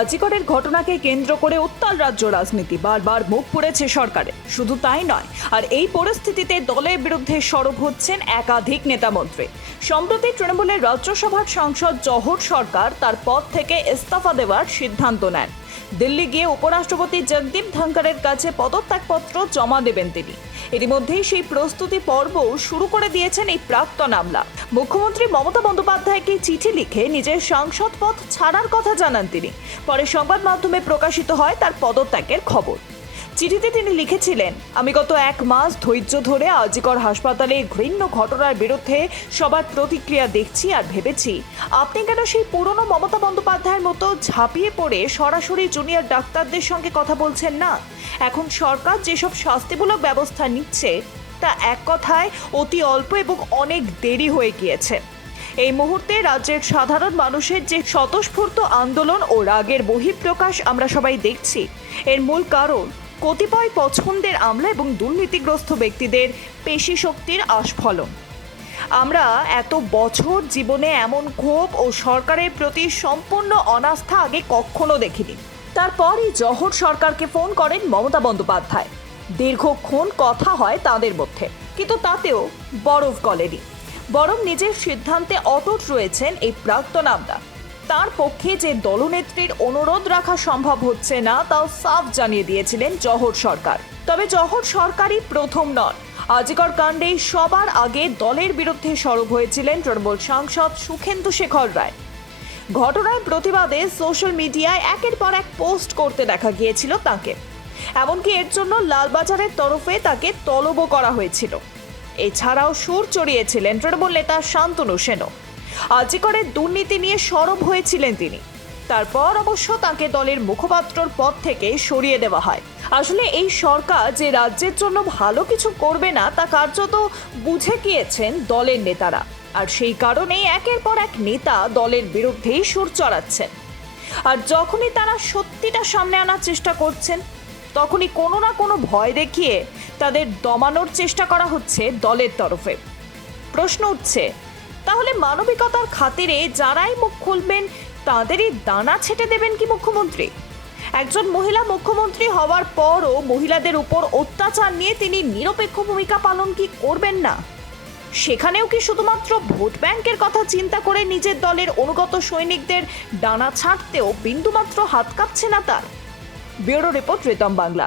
আজিকরের ঘটনাকে কেন্দ্র করে উত্তাল রাজ্য রাজনীতি। বারবার মুখ পড়েছে সরকারে। শুধু তাই নয়, আর এই পরিস্থিতিতে দলের বিরুদ্ধে সরব হচ্ছেন একাধিক নেতামন্ত্রী। সম্প্রতি তৃণমূলের রাজ্যসভার সাংসদ জহর সরকার তার পদ থেকে ইস্তফা দেওয়ার সিদ্ধান্ত নেন। দিল্লি গিয়ে উপরাষ্ট্রপতি জগদীপ ধনখড়ের কাছে পদত্যাগপত্র জমা দেবেন তিনি। ইতিমধ্যেই সেই প্রস্তুতি পর্ব শুরু করে দিয়েছেন এই প্রাক্তন আমলা। মুখ্যমন্ত্রী মমতা বন্দ্যোপাধ্যায়কে চিঠি লিখে নিজের সাংসদ পথ ছাড়ার কথা জানান তিনি। পরে সংবাদ মাধ্যমে প্রকাশিত হয় তার পদত্যাগের খবর। চিঠিতে তিনি লিখেছিলেন, আমি গত এক মাস ধৈর্য ধরে আজিকর হাসপাতালে ঘৃণ্য ঘটনার বিরুদ্ধে সবার প্রতিক্রিয়া দেখছি আর ভেবেছি। আপনি কেন সেই পুরনো মমতা বন্দ্যোপাধ্যায়ের মতো ঝাঁপিয়ে পড়ে সরাসরি জুনিয়র ডাক্তারদের সঙ্গে কথা বলছেন না? এখন সরকার যেসব শাস্তিমূলক ব্যবস্থা নিচ্ছে, তা এক কথায় অতি অল্প এবং অনেক দেরি হয়ে গিয়েছে। এই মুহূর্তে রাজ্যের সাধারণ মানুষের যে স্বতঃস্ফূর্ত আন্দোলন ও রাগের বহিঃপ্রকাশ আমরা সবাই দেখছি। এর মূল কারণ কতিপয় পছন্দের আমলা এবং দুর্নীতিগ্রস্ত ব্যক্তিদের পেশি শক্তির আস্ফলন। আমরা এত বছর জীবনে এমন ক্ষোভ ও সরকারের প্রতি সম্পূর্ণ অনাস্থা আগে কখনো দেখিনি। তারপরই জহর সরকারকে ফোন করেন মমতা বন্দ্যোপাধ্যায়। দীর্ঘক্ষণ কথা হয় তাদের মধ্যে, কিন্তু তাতেও বরফ গলেনি। বরং নিজের সিদ্ধান্তে অটুট রয়েছেন এই প্রাক্তন আমলা। তার পক্ষে যে দলনেত্রীর অনুরোধ রাখা সম্ভব হচ্ছে না, তাও সাফ জানিয়ে দিয়েছিলেন জহর সরকার। তবে জহর সরকারই প্রথম নন। আজিকর কাণ্ডে সবার আগে দলের বিরুদ্ধে সরব হয়েছিলেন তৃণমূল সাংসদ সুখেন্দু শেখর রায়। ঘটনার প্রতিবাদে সোশ্যাল মিডিয়ায় একের পর এক পোস্ট করতে দেখা গিয়েছিল তাকে। এমনকি এর জন্য লালবাজারের তরফে তাকে তলব করা হয়েছিল। এছাড়াও সুর চড়িয়েছিলেন তৃণমূল নেতা শান্তনু সেনও। আজিকরের দুর্নীতি নিয়ে সরব হয়েছিলেন তিনি। তারপর অবশ্য তাকে দলের মুখপাত্রর পদ থেকে সরিয়ে দেওয়া হয়। আসলে এই সরকার যে রাজ্যের জন্য ভালো কিছু করবে না, তা কার্যত বুঝে গিয়েছেন দলের নেতারা। আর সেই কারণেই একের পর এক নেতা দলের বিরুদ্ধেই সুর চড়াচ্ছেন। আর যখনই তারা সত্যিটা সামনে আনার চেষ্টা করছেন, তখনই কোনো না কোনো ভয় দেখিয়ে তাদের দমানোর চেষ্টা করা হচ্ছে দলের তরফে। প্রশ্ন উঠছে তাহলে মানবিকতার খাতিরে যারাই মুখ খুলবেন, তাদেরই দানা ছেটে দেবেন কি মুখ্যমন্ত্রী? একজন মহিলা মুখ্যমন্ত্রী হওয়ার পরও মহিলাদের উপর অত্যাচার নিয়ে তিনি নিরপেক্ষ ভূমিকা পালন কি করবেন না? সেখানেও কি শুধুমাত্র ভোট ব্যাংকের কথা চিন্তা করে নিজের দলের অনুগত সৈনিকদের ডানা ছাড়তেও বিন্দুমাত্র হাত কাঁপছে না তার? Bureau report Ritam Bangla.